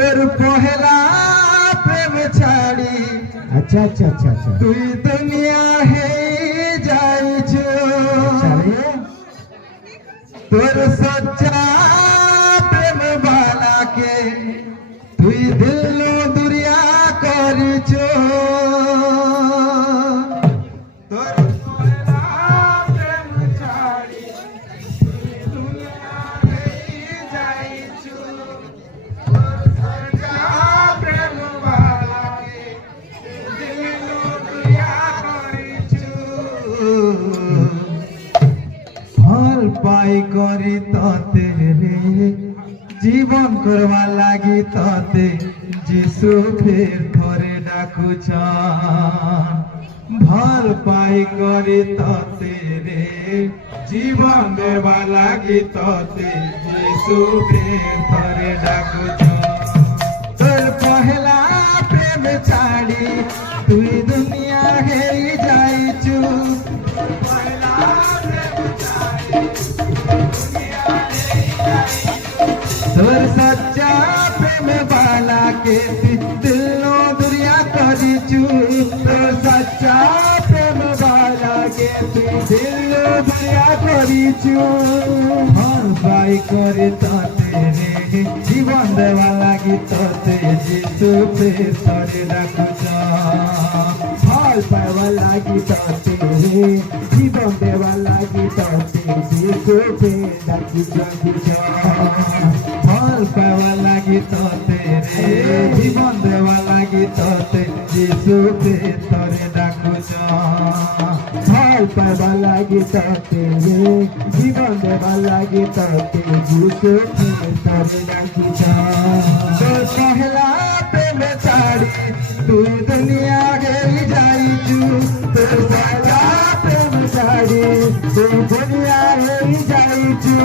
তোর পহেলা প্রেম ছাড়ি अच्छा अच्छा अच्छा अच्छा তুই দুনিয়া হে যাইছো তোর সচ্চা প্রেম বালাকে তুই দিল দুরিয়া করিছো তোর পহেলা প্রেম ছাড়ি তুই দুনিয়া হে যাইছো फल पाई करी तते रे जीवन करवा लागी तते जीसु फिर थरे डाकुछ फल पाई करी तते रे जीवन देवा लागी तते जीसु फिर थरे डाकुछ तोर पहला प्रेम छाड़ी तुई दुनिया हे जाइछु तोर सच्चा प्रेम वाला के दिलो दुरिया करिछु तोर सच्चा प्रेम वाला के दिलो दुरिया करिछु हर भाई करे ताते रे जीवन देवा लागी ताते जीसु पे तोरे डाकुछ फल पावा लागी ताते रे जीवन देवा लागी ताते जीसु पे डाकुछ फल पावा लागी ताते रे जीवन देवा लागी ताते जीसु पे तोरे डाकुछ फल पावा लागी ताते रे जीवन देवा लागी ताते जीसु पे तोरे डाकुछ तोर पहला प्रेम छाड़ी तू दुनिया गई जाइछु तोर सच्चा प्रेम छाड़ी तू दुनिया गई जाइछु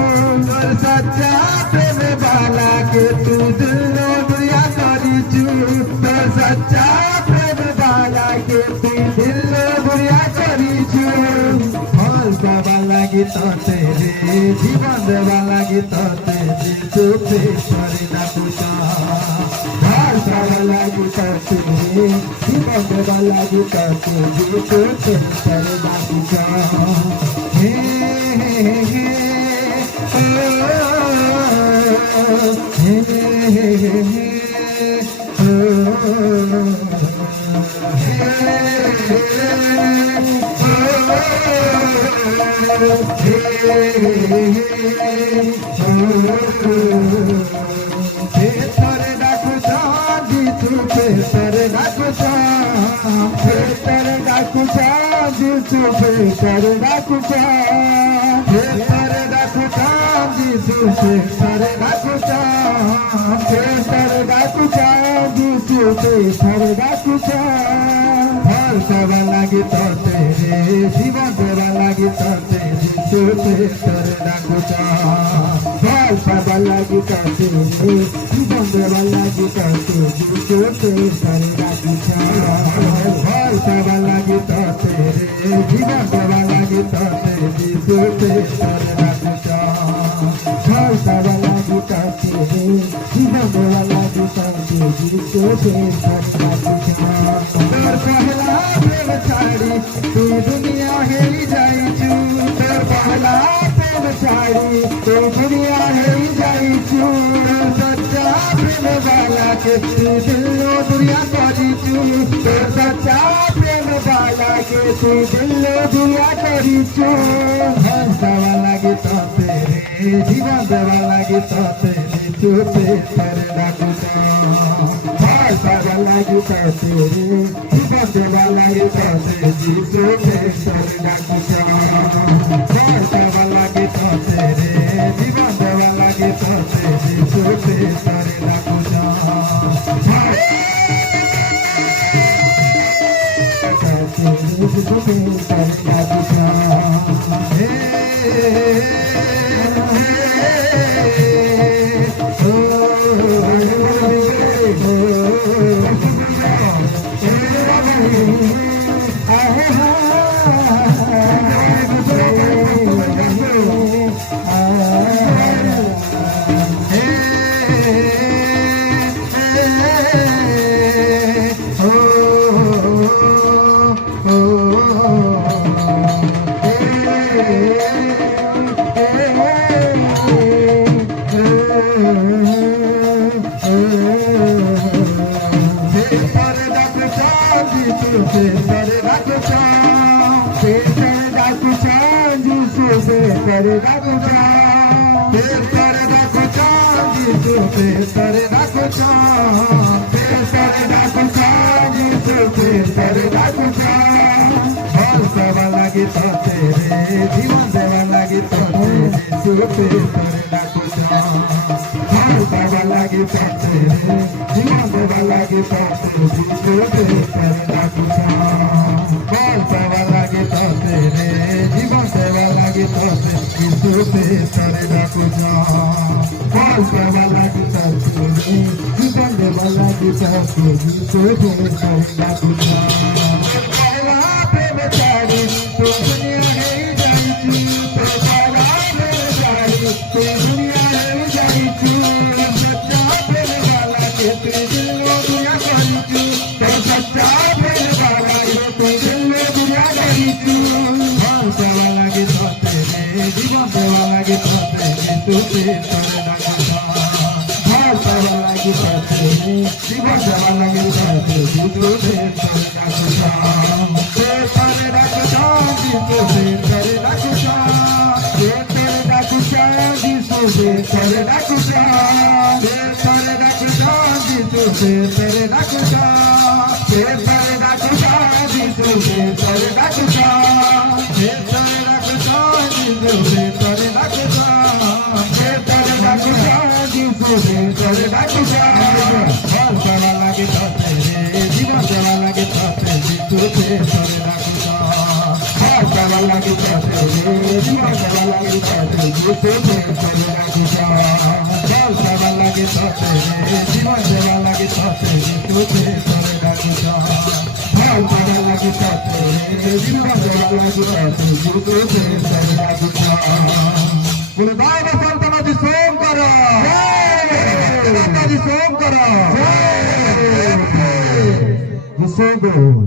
तोर सच्चा प्रेम वाला के तू दिलो दुरिया करिछु तोर सच्चा प्रेम वाला के तू दिलो दुरिया करिछु फल पावा लागी तते रे जीवन देवा लागी तते जीसु पे तोरे डाकुछ फल पावा लागी तते रे जीवन देवा लागी तते जीसु पे तोरे डाकुछ हे हे फल पावा लागी तते रे जीवन देवा लागी तते जीसु पे तोरे डाकुछ फल पावा लागी तते रे जीवन देवा लागी तते जीसु पे तोरे डाकुछ फल पावा लागी तते रे जीवन देवा लागी तते जीसु पे तोरे डाकुछ फल पावा लागी तते रे जीवन देवा लागी तते जीसु पे तोरे डाकुछ तोर पहला प्रेम छाड़ी तू दुनिया हेरी जाइछु तोर पहला प्रेम छाड़ी तू दुनिया हेरी जाइछु तोर सच्चा प्रेम वाला के तू दिलो दुरिया करिछु तोर सच्चा प्रेम वाला के तू दिलो दुरिया करिछु फल पावा लागी तते रे जीवन देवा लागी तते जीसु पे तोरे डाकुछ फल पावा लागी तते रे जीवन देवा लागी तते जीसु पे तोरे डाकुछ फल पावा लागी तते रे जीवन देवा लागी तते जीसु पे तोरे डाकुछ जीसु पे तोरे डाकुछ से तेरे रखता तेरे रखता जिसू से तेरे रखता तेरे रखता जिसू से तेरे रखता तेरे रखता जिसू से तेरे रखता फल पावा लगी तो तेरे जीवन देवा लगी तो तेरे जिसू से तेरे रखता फल पावा लगी तो तेरे जीवन देवा लगी तो तेरे जिसू से तेरे रखता फल पावा लगी तो तेरे जीवन देवा लगी तो तेरे जिसू से तेरे रखता फल पावा लगी तो तेरे जीवन देवा लगी तो तेरे जिसू से तेरे रखता प्रेम तू दुनिया है जाई तू दुनिया है जाई तू सच्चा प्रेम वाला के तू दिल में दुनिया करी तू सच्चा प्रेम वाला के तू दिल में दुनिया करी तू फल पावा लगे तो तेरे जीवन देवा लगे तो तेरे तू से तेरे रखता फल पावा लगे तो तेरे जीवन देवा लगे तो तेरे तू से तेरे रखता तेरे रखता जिसू से तेरे रखता तेरे रखता जिसू से तेरे रखता तेरे रखता जिसू से तेरे रखता तेरे रखता जिसू से तेरे रखता तेरे रखता जिसू से तेरे रखता तेरे रखता जिसू से तेरे रखता फल पावा लगे तो तेरे जीवन देवा लगे तो तेरे जिसू से तेरे रखता फल पावा लगे तो तेरे जीवन देवा लगे तो तेरे जिसू से तेरे रखता फल पावा लगे तो तेरे जीवन देवा लगे तो तेरे जिसू से तेरे रखता फल पावा लगे तो तेरे जीवन देवा लगे तो तेरे जिसू से तेरे रखता गुरुदाय बसंत जी सोम करो जय सोम करो जय सोम करो